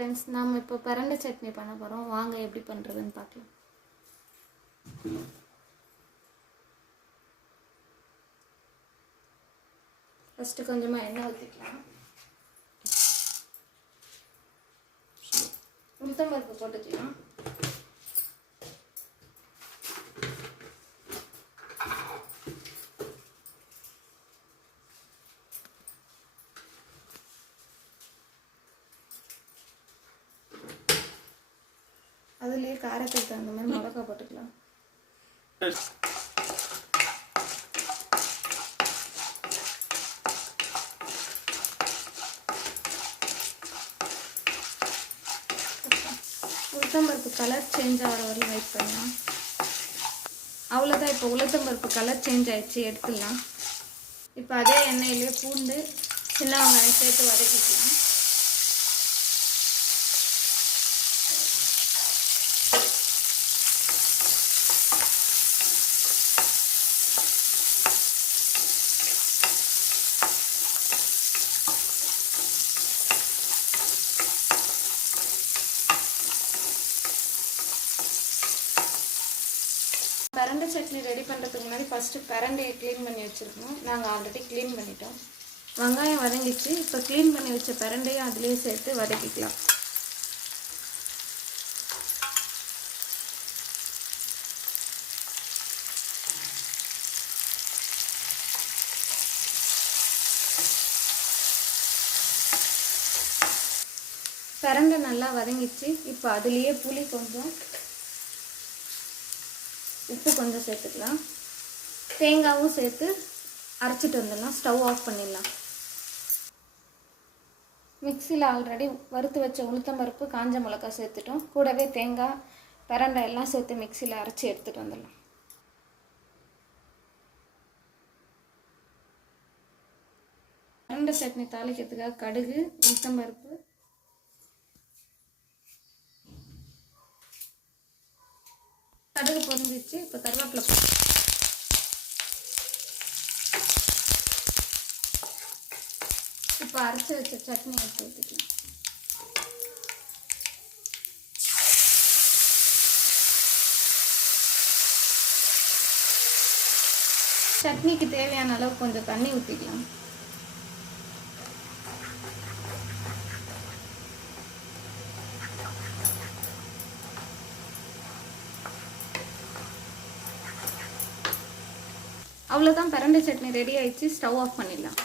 Friends நாம் இப்போ பரண்டை சட்னி பண்ண போகிறோம் வாங்க எப்படி பண்ணுறதுன்னு பார்க்கலாம். ஃபஸ்ட்டு கொஞ்சமாக எண்ணெய் ஊற்றிக்கலாம் உளுத்தம்பருப்பு போட்டுக்கலாம். அதுலேயே காரத்துக்கு தகுந்த மாதிரி மிளகா போட்டுக்கலாம். உளுத்தம்பருப்பு கலர் சேஞ்ச் ஆகிற வரையும் வெயிட் பண்ணலாம். அவ்வளோதான் இப்போ உளுத்தம்பருப்பு கலர் சேஞ்ச் ஆகிடுச்சு எடுத்துடலாம். இப்போ அதே எண்ணெயிலே பூண்டு சின்ன வெங்காயம் சேர்த்து வதக்கிக்கலாம். பரண்டை சட்னி ரெடி பண்ணுறதுக்கு முன்னாடி ஃபஸ்ட்டு பரண்டையை க்ளீன் பண்ணி வச்சுருக்கணும். நாங்கள் ஆல்ரெடி க்ளீன் பண்ணிட்டோம். வெங்காயம் வதங்கிச்சு இப்போ க்ளீன் பண்ணி வச்ச பரண்டையும் அதுலேயே சேர்த்து வதக்கிக்கலாம். பரண்டை நல்லா வதங்கிச்சு இப்போ அதுலேயே புளி கொஞ்சம் உப்பு கொஞ்சம் சேர்த்துக்கலாம். தேங்காவும் சேர்த்து அரைச்சிட்டு வந்துடலாம். ஸ்டவ் ஆஃப் பண்ணிடலாம். மிக்சியில் ஆல்ரெடி வறுத்து வச்ச உளுத்தம்பருப்பு காஞ்ச மிளகா சேர்த்துட்டோம். கூடவே தேங்காய் பரண்டை எல்லாம் சேர்த்து மிக்சியில் அரைச்சி எடுத்துகிட்டு வந்துடலாம். பரண்டை சட்னி தாளிக்கிறதுக்காக கடுகு உளுத்தம்பருப்பு கடுகு பொரிஞ்சிச்சு இப்போ கருவேப்பிலை இப்போ அரைச்சி வச்ச சட்னி எடுத்து ஊற்றிக்கலாம் சட்னிக்கு தேவையான அளவு கொஞ்சம் தண்ணி ஊற்றிக்கலாம் அவ்வளோதான் பரண்டை சட்னி ரெடி ஆயிடுச்சு ஸ்டவ் ஆஃப் பண்ணிடலாம்.